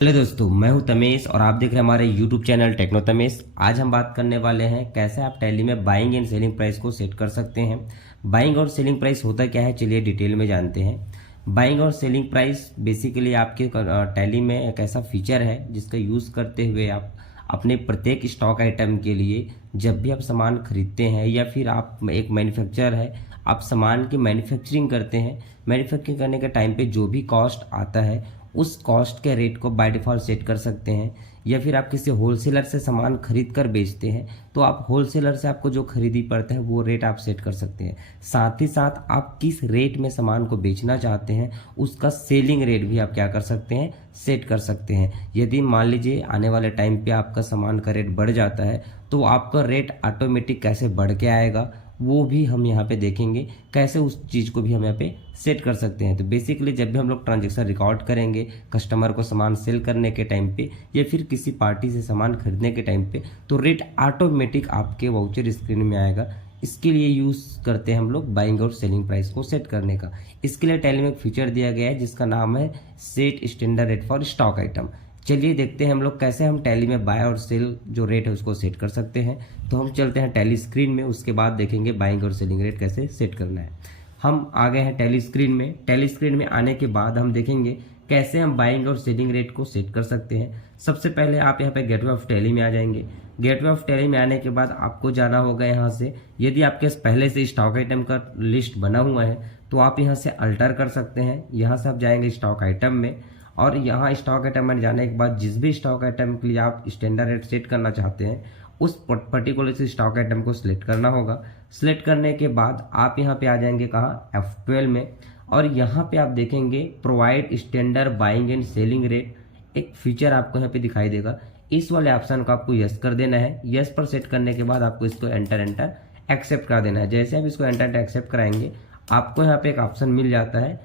Hello दोस्तों, मैं हूं तमेश और आप देख रहे हैं हमारे यूट्यूब चैनल टेक्नो तमेश। आज हम बात करने वाले हैं कैसे आप टैली में बाइंग एंड सेलिंग प्राइस को सेट कर सकते हैं। बाइंग और सेलिंग प्राइस होता क्या है, चलिए डिटेल में जानते हैं। बाइंग और सेलिंग प्राइस बेसिकली आपके टैली में एक ऐसा फीचर है जिसका यूज़ करते हुए आप अपने प्रत्येक स्टॉक आइटम के लिए जब भी आप सामान खरीदते हैं या फिर आप एक मैन्युफैक्चरर है, आप सामान की मैन्युफैक्चरिंग करते हैं। मैन्युफैक्चरिंग करने के टाइम पे जो भी कॉस्ट आता है उस कॉस्ट के रेट को बाय डिफ़ॉल्ट सेट कर सकते हैं। या फिर आप किसी होलसेलर से सामान खरीद कर बेचते हैं तो आप होलसेलर से आपको जो खरीदी पड़ता है वो रेट आप सेट कर सकते हैं। साथ ही साथ आप किस रेट में सामान को बेचना चाहते हैं उसका सेलिंग रेट भी आप क्या कर सकते हैं, सेट कर सकते हैं। यदि मान लीजिए आने वाले टाइम पे आपका सामान का रेट बढ़ जाता है तो आपका रेट ऑटोमेटिक कैसे बढ़ के आएगा वो भी हम यहाँ पे देखेंगे, कैसे उस चीज़ को भी हम यहाँ पे सेट कर सकते हैं। तो बेसिकली जब भी हम लोग ट्रांजेक्शन रिकॉर्ड करेंगे कस्टमर को सामान सेल करने के टाइम पे या फिर किसी पार्टी से सामान खरीदने के टाइम पे तो रेट ऑटोमेटिक आपके वाउचर स्क्रीन में आएगा। इसके लिए यूज़ करते हैं हम लोग बाइंग और सेलिंग प्राइस को सेट करने का। इसके लिए टैली में एक फीचर दिया गया है जिसका नाम है set standard rate for stock item. चलिए देखते हैं हम लोग कैसे हम टैली में बाय और सेल जो रेट है उसको सेट कर सकते हैं। तो हम चलते हैं टैली स्क्रीन में, उसके बाद देखेंगे बाइंग और सेलिंग रेट कैसे सेट करना है। हम आ गए हैं टैली स्क्रीन में। टैली स्क्रीन में आने के बाद हम देखेंगे कैसे हम बाइंग और सेलिंग रेट को सेट कर सकते हैं। सबसे पहले आप यहाँ पे गेटवे ऑफ टैली में आ जाएंगे। गेटवे ऑफ टैली में आने के बाद आपको जाना होगा यहाँ से, यदि आपके पहले से स्टॉक आइटम का लिस्ट बना हुआ है तो आप यहाँ से अल्टर कर सकते हैं। यहाँ से आप जाएंगे स्टॉक आइटम में और यहाँ स्टॉक आइटम में जाने के बाद जिस भी स्टॉक आइटम के लिए आप स्टैंडर्ड रेट सेट करना चाहते हैं उस पर्टिकुलर से स्टॉक आइटम को सिलेक्ट करना होगा। सिलेक्ट करने के बाद आप यहाँ पे आ जाएंगे कहाँ, F12 में, और यहाँ पे आप देखेंगे provide standard buying and selling rate, एक फीचर आपको यहाँ पे दिखाई देगा। इस वाले ऑप्शन को आपको यस कर देना है। यस पर सेट करने के बाद आपको इसको एंटर एक्सेप्ट कर देना है। जैसे आप इसको एंटर एक्सेप्ट कराएंगे आपको यहाँ पे एक ऑप्शन मिल जाता है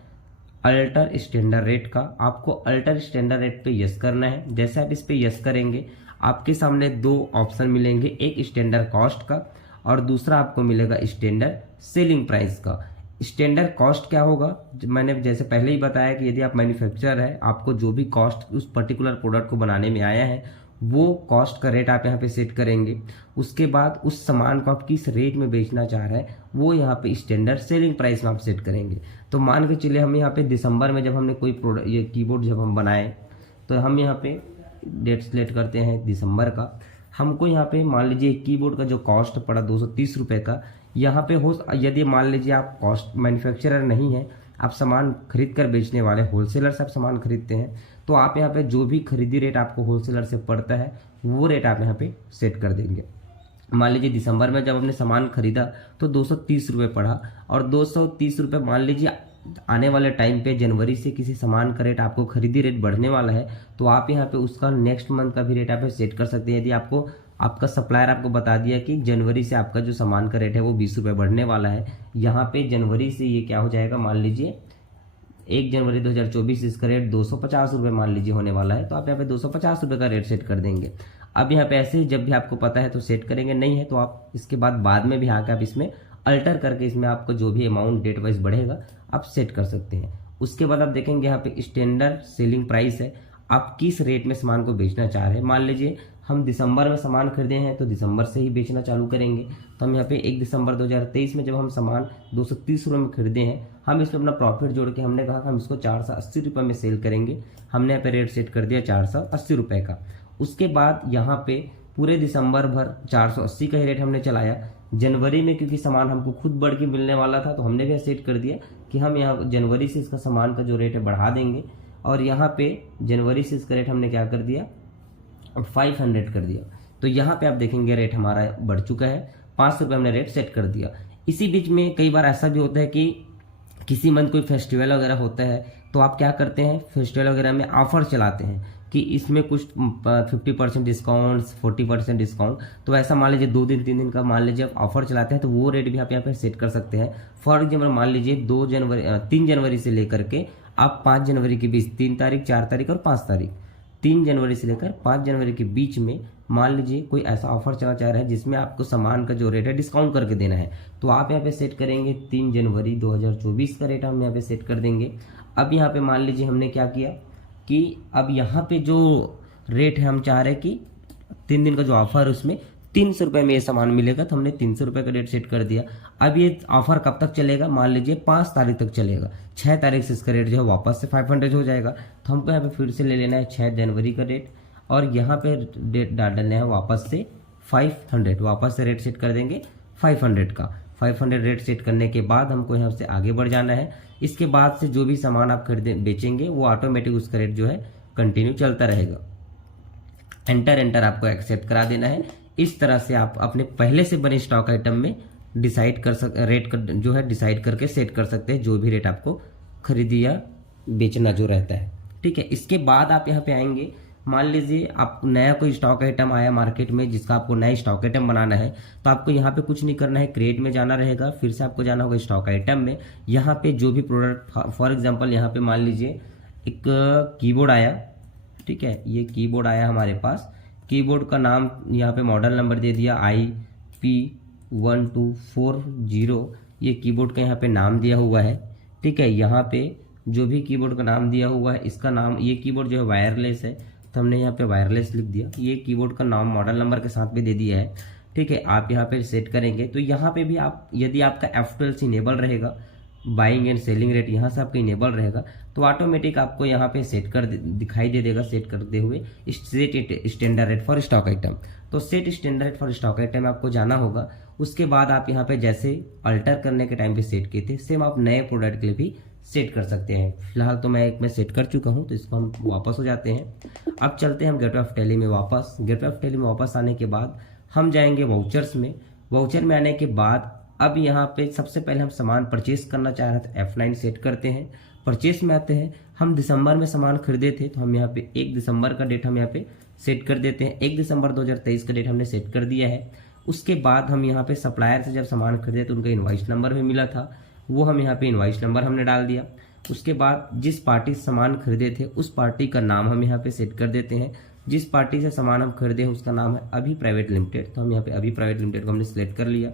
अल्टर स्टैंडर्ड रेट का। आपको अल्टर स्टैंडर्ड रेट पे यस करना है। जैसे आप इस पे यस करेंगे आपके सामने दो ऑप्शन मिलेंगे, एक स्टैंडर्ड कॉस्ट का और दूसरा आपको मिलेगा स्टैंडर्ड सेलिंग प्राइस का। स्टैंडर्ड कॉस्ट क्या होगा, मैंने जैसे पहले ही बताया कि यदि आप मैन्युफैक्चरर है आपको जो भी कॉस्ट उस पर्टिकुलर प्रोडक्ट को बनाने में आया है वो कॉस्ट का रेट आप यहाँ पे सेट करेंगे। उसके बाद उस सामान को आप किस रेट में बेचना चाह रहे हैं वो यहाँ पे स्टैंडर्ड सेलिंग प्राइस में आप सेट करेंगे। तो मान के चलिए हम यहाँ पे दिसंबर में जब हमने कोई प्रोडक्ट ये कीबोर्ड जब हम बनाए तो हम यहाँ पे डेट सेलेक्ट करते हैं दिसंबर का। हमको यहाँ पे मान लीजिए कीबोर्ड का जो कॉस्ट पड़ा 230 रुपये का। यहाँ पे हो यदि मान लीजिए आप कॉस्ट मैन्युफैक्चरर नहीं है, आप सामान खरीद कर बेचने वाले होलसेलर से आप सामान खरीदते हैं तो आप यहाँ पे जो भी खरीदी रेट आपको होलसेलर से पड़ता है वो रेट आप यहाँ पे सेट कर देंगे। मान लीजिए दिसंबर में जब हमने सामान खरीदा तो 230 रुपये पड़ा और 230 रुपये मान लीजिए आने वाले टाइम पे जनवरी से किसी सामान का रेट आपको खरीदी रेट बढ़ने वाला है तो आप यहाँ पे उसका नेक्स्ट मंथ का भी रेट आप सेट कर सकते हैं। यदि आपको आपका सप्लायर आपको बता दिया कि जनवरी से आपका जो सामान का रेट है वो 20 रुपये बढ़ने वाला है, यहाँ पे जनवरी से ये क्या हो जाएगा, मान लीजिए 1 जनवरी 2024 इसका रेट 250 रुपये मान लीजिए होने वाला है तो आप यहाँ पे 250 रुपये का रेट सेट कर देंगे। अब यहाँ पे ऐसे जब भी आपको पता है तो सेट करेंगे, नहीं है तो आप इसके बाद में भी आके आप इसमें अल्टर करके इसमें आपको जो भी अमाउंट डेट वाइज बढ़ेगा आप सेट कर सकते हैं। उसके बाद आप देखेंगे यहाँ पे स्टैंडर्ड सेलिंग प्राइस है, आप किस रेट में सामान को बेचना चाह रहे हैं। मान लीजिए हम दिसंबर में सामान खरीदे हैं तो दिसंबर से ही बेचना चालू करेंगे। तो हम यहाँ पे 1 दिसंबर 2023 में जब हम सामान 230 रुपये में खरीदे हैं हम इसमें अपना प्रॉफिट जोड़ के हमने कहा कि हम इसको 480 रुपये में सेल करेंगे। हमने यहाँ पे रेट सेट कर दिया 480 रुपये का। उसके बाद यहाँ पे पूरे दिसंबर भर 480 का ही रेट हमने चलाया। जनवरी में क्योंकि सामान हमको खुद बढ़ के मिलने वाला था तो हमने भी सेट कर दिया कि हम यहाँ जनवरी से इसका सामान का जो रेट है बढ़ा देंगे और यहाँ पे जनवरी से इसका रेट हमने क्या कर दिया 500 कर दिया। तो यहाँ पे आप देखेंगे रेट हमारा बढ़ चुका है, 5 रुपये हमने रेट सेट कर दिया। इसी बीच में कई बार ऐसा भी होता है कि किसी मंथ कोई फेस्टिवल वगैरह होता है तो आप क्या करते हैं, फेस्टिवल वगैरह में ऑफर चलाते हैं कि इसमें कुछ 50% डिस्काउंट, 40% डिस्काउंट। तो ऐसा मान लीजिए 2 दिन 3 दिन का मान लीजिए आप ऑफर चलाते हैं तो वो रेट भी आप यहाँ पे सेट कर सकते हैं। फॉर एग्जाम्पल मान लीजिए 3 जनवरी से लेकर के आप 5 जनवरी के बीच, 3 तारीख 4 तारीख और 5 तारीख, 3 जनवरी से लेकर 5 जनवरी के बीच में मान लीजिए कोई ऐसा ऑफर चला चाह रहा है जिसमें आपको सामान का जो रेट है डिस्काउंट करके देना है तो आप यहाँ पे सेट करेंगे 3 जनवरी 2024 का रेट हम यहाँ पे सेट कर देंगे। अब यहाँ पे मान लीजिए हमने क्या किया, कि अब यहाँ पे जो रेट है हम चाह रहे हैं कि 3 दिन का जो ऑफर है उसमें 300 रुपये में ये सामान मिलेगा, तो हमने 300 रुपये का रेट सेट कर दिया। अब ये ऑफर कब तक चलेगा, मान लीजिए 5 तारीख तक चलेगा। 6 तारीख से इसका रेट जो है वापस से 500 हो जाएगा, तो हमको यहाँ पे फिर से ले लेना है 6 जनवरी का रेट, और यहाँ पे डेट डालना है वापस से 500, वापस से रेट सेट कर देंगे 500 का। 500 रेट सेट करने के बाद हमको यहाँ से आगे बढ़ जाना है। इसके बाद से जो भी सामान आप खरीदे बेचेंगे वो ऑटोमेटिक उसका रेट जो है कंटिन्यू चलता रहेगा। एंटर आपको एक्सेप्ट करा देना है। इस तरह से आप अपने पहले से बने स्टॉक आइटम में डिसाइड कर रेट जो है डिसाइड करके सेट कर सकते हैं, जो भी रेट आपको खरीदी या बेचना जो रहता है। ठीक है, इसके बाद आप यहाँ पे आएंगे, मान लीजिए आप नया कोई स्टॉक आइटम आया मार्केट में जिसका आपको नया स्टॉक आइटम बनाना है, तो आपको यहाँ पे कुछ नहीं करना है, क्रिएट में जाना रहेगा, फिर से आपको जाना होगा स्टॉक आइटम में। यहाँ पे जो भी प्रोडक्ट, फॉर एग्जांपल यहाँ पे मान लीजिए एक कीबोर्ड आया, ठीक है, ये कीबोर्ड आया हमारे पास। कीबोर्ड का नाम यहाँ पे मॉडल नंबर दे दिया IP1240, ये कीबोर्ड का यहाँ पे नाम दिया हुआ है। ठीक है, यहाँ पे जो भी कीबोर्ड का नाम दिया हुआ है इसका नाम, ये कीबोर्ड जो है वायरलेस है तो हमने यहाँ पे वायरलेस लिख दिया। ये कीबोर्ड का नाम मॉडल नंबर के साथ भी दे दिया है। ठीक है, आप यहाँ पे सेट करेंगे तो यहाँ पे भी आप, यदि आपका F12 इनेबल रहेगा, बाइंग एंड सेलिंग रेट यहाँ से आपका इनेबल रहेगा, तो ऑटोमेटिक आपको यहाँ पे सेट कर दिखाई दे देगा, सेट करते हुए set standard rate for stock item. तो set standard rate for stock item में आपको जाना होगा। उसके बाद आप यहाँ पे जैसे अल्टर करने के टाइम पे सेट किए थे, सेम आप नए प्रोडक्ट के लिए भी सेट कर सकते हैं। फिलहाल तो मैं एक में सेट कर चुका हूँ, तो इसको हम वापस हो जाते हैं। अब चलते हैं हम गेटवे ऑफ टैली में वापस। गेटवे ऑफ टैली में वापस आने के बाद हम जाएंगे वाउचर्स में। वाउचर में आने के बाद अब यहाँ पे सबसे पहले हम सामान परचेस करना चाह रहे हैं, तो F9 सेट करते हैं। परचेस में आते हैं, हम दिसंबर में सामान खरीदे थे तो हम यहाँ पे 1 दिसंबर का डेट हम यहाँ पे सेट कर देते हैं। 1 दिसंबर 2023 का डेट हमने सेट कर दिया है। उसके बाद हम यहाँ पे सप्लायर से जब सामान खरीदे तो उनका इनवॉइस नंबर भी मिला था, वो हम यहाँ पे इनवॉइस नंबर हमने डाल दिया। उसके बाद जिस पार्टी से सामान खरीदे थे उस पार्टी का नाम हम यहाँ पे सेट कर देते हैं। जिस पार्टी से सामान हम खरीदे हैं उसका नाम है अभी प्राइवेट लिमिटेड, तो हम यहाँ पे अभी प्राइवेट लिमिटेड को हमने सिलेक्ट कर लिया।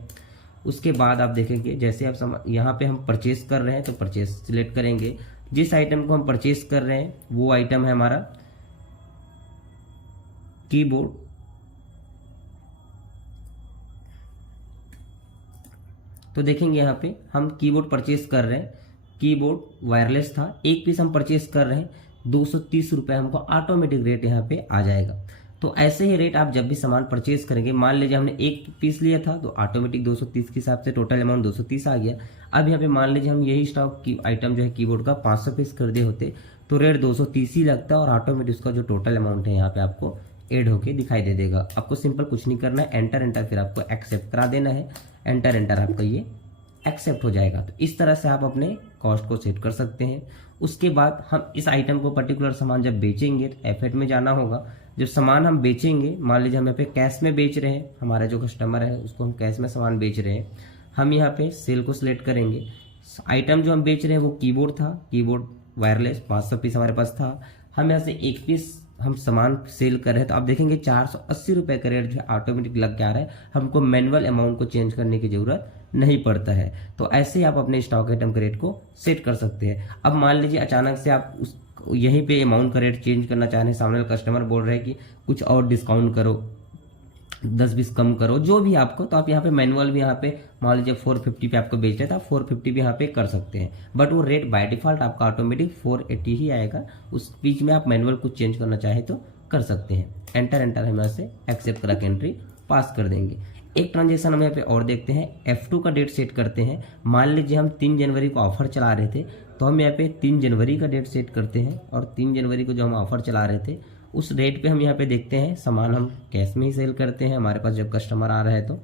उसके बाद आप देखेंगे जैसे आप यहाँ पे हम परचेस कर रहे हैं तो परचेस सिलेक्ट करेंगे। जिस आइटम को हम परचेस कर रहे हैं वो आइटम है हमारा कीबोर्ड। तो देखेंगे यहाँ पे हम कीबोर्ड परचेस कर रहे हैं, कीबोर्ड वायरलेस था, एक पीस हम परचेस कर रहे हैं, 230 रुपये हमको ऑटोमेटिक रेट यहाँ पे आ जाएगा। तो ऐसे ही रेट आप जब भी सामान परचेस करेंगे, मान लीजिए हमने एक पीस लिया था तो ऑटोमेटिक 230 के हिसाब से टोटल अमाउंट 230 आ गया। अब यहाँ पे मान लीजिए हम यही स्टॉक की आइटम जो है कीबोर्ड का 500 पीस खरीदे होते तो रेट 230 ही लगता है और ऑटोमेटिक उसका जो टोटल अमाउंट है यहाँ पे आपको ऐड होके दिखाई दे देगा। आपको सिंपल कुछ नहीं करना है, एंटर फिर आपको एक्सेप्ट करा देना है। एंटर आपका ये एक्सेप्ट हो जाएगा। तो इस तरह से आप अपने कॉस्ट को सेट कर सकते हैं। उसके बाद हम इस आइटम को पर्टिकुलर सामान जब बेचेंगे तो F8 में जाना होगा। जब सामान हम बेचेंगे, मान लीजिए हम यहाँ पे कैश में बेच रहे हैं, हमारा जो कस्टमर है उसको हम कैश में सामान बेच रहे हैं, हम यहाँ पे सेल को सिलेक्ट करेंगे। आइटम जो हम बेच रहे हैं वो कीबोर्ड था, कीबोर्ड वायरलेस 500 पीस हमारे पास था। हम यहाँ से एक पीस हम सामान सेल कर रहे हैं तो आप देखेंगे 480 रुपये का रेट जो है ऑटोमेटिक लग के आ रहा है। हमको मैनुअल अमाउंट को चेंज करने की जरूरत नहीं पड़ता है। तो ऐसे ही आप अपने स्टॉक आइटम के रेट को सेट कर सकते हैं। अब मान लीजिए अचानक से आप उस यहीं पे अमाउंट का रेट चेंज करना चाह रहे हैं, सामने वाला कस्टमर बोल रहे हैं कि कुछ और डिस्काउंट करो, 10-20 कम करो, जो भी आपको, तो आप यहाँ पे मैनुअल भी यहाँ पे मान लीजिए 450 पे आपको बेच रहे थे, आप 450 भी यहाँ पे कर सकते हैं। बट वो रेट बाय डिफॉल्ट आपका ऑटोमेटिक 480 ही आएगा। उस बीच में आप मैनुअल कुछ चेंज करना चाहे तो कर सकते हैं। एंटर हम यहाँ से एक्सेप्ट करा के एंट्री पास कर देंगे। एक ट्रांजेक्शन हम यहाँ पे और देखते हैं, F2 का डेट सेट करते हैं। मान लीजिए हम 3 जनवरी को ऑफर चला रहे थे तो हम यहाँ पे 3 जनवरी का डेट सेट करते हैं और 3 जनवरी को जो हम ऑफर चला रहे थे उस रेट पे हम यहाँ पे देखते हैं। सामान हम कैश में ही सेल करते हैं, हमारे पास जब कस्टमर आ रहा है तो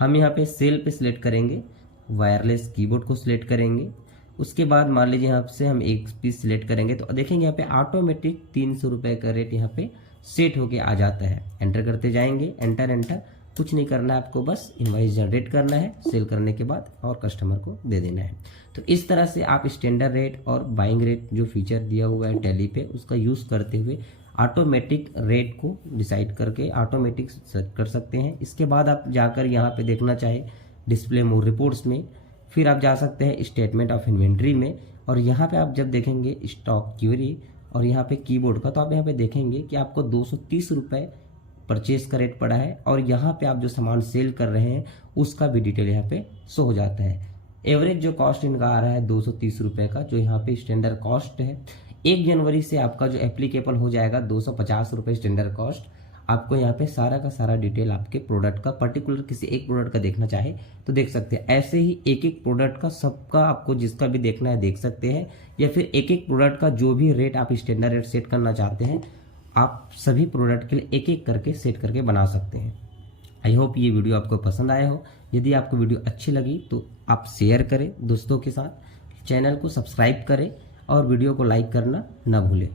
हम यहाँ पे सेल पे सिलेक्ट करेंगे, वायरलेस कीबोर्ड को सिलेक्ट करेंगे। उसके बाद मान लीजिए यहाँ से हम एक पीस सिलेक्ट करेंगे तो देखेंगे यहाँ पे ऑटोमेटिक 300 रुपये का रेट यहाँ पे सेट होके आ जाता है। एंटर करते जाएंगे, एंटर कुछ नहीं करना है आपको, बस इनवॉइस जनरेट करना है सेल करने के बाद और कस्टमर को दे देना है। तो इस तरह से आप स्टैंडर्ड रेट और बाइंग रेट जो फीचर दिया हुआ है टैली पे उसका यूज़ करते हुए ऑटोमेटिक रेट को डिसाइड करके ऑटोमेटिक सेट कर सकते हैं। इसके बाद आप जाकर यहाँ पे देखना चाहे डिस्प्ले मोर रिपोर्ट्स में, फिर आप जा सकते हैं स्टेटमेंट ऑफ इन्वेंट्री में और यहाँ पे आप जब देखेंगे स्टॉक क्वेरी और यहाँ पे कीबोर्ड का, तो आप यहाँ पे देखेंगे कि आपको 230 रुपये परचेस का रेट पड़ा है और यहाँ पे आप जो सामान सेल कर रहे हैं उसका भी डिटेल यहाँ पे शो हो जाता है। एवरेज जो कॉस्ट इनका आ रहा है 230 रुपये का, जो यहाँ पे स्टैंडर्ड कॉस्ट है। 1 जनवरी से आपका जो एप्लीकेबल हो जाएगा 250 रुपये स्टैंडर्ड कॉस्ट। आपको यहाँ पे सारा का सारा डिटेल आपके प्रोडक्ट का, पर्टिकुलर किसी एक प्रोडक्ट का देखना चाहे तो देख सकते हैं। ऐसे ही एक एक प्रोडक्ट का सबका आपको जिसका भी देखना है देख सकते हैं, या फिर एक एक प्रोडक्ट का जो भी रेट आप स्टैंडर्ड रेट सेट करना चाहते हैं आप सभी प्रोडक्ट के लिए एक एक करके सेट करके बना सकते हैं। आई होप ये वीडियो आपको पसंद आया हो। यदि आपको वीडियो अच्छी लगी तो आप शेयर करें दोस्तों के साथ, चैनल को सब्सक्राइब करें और वीडियो को लाइक करना ना भूलें।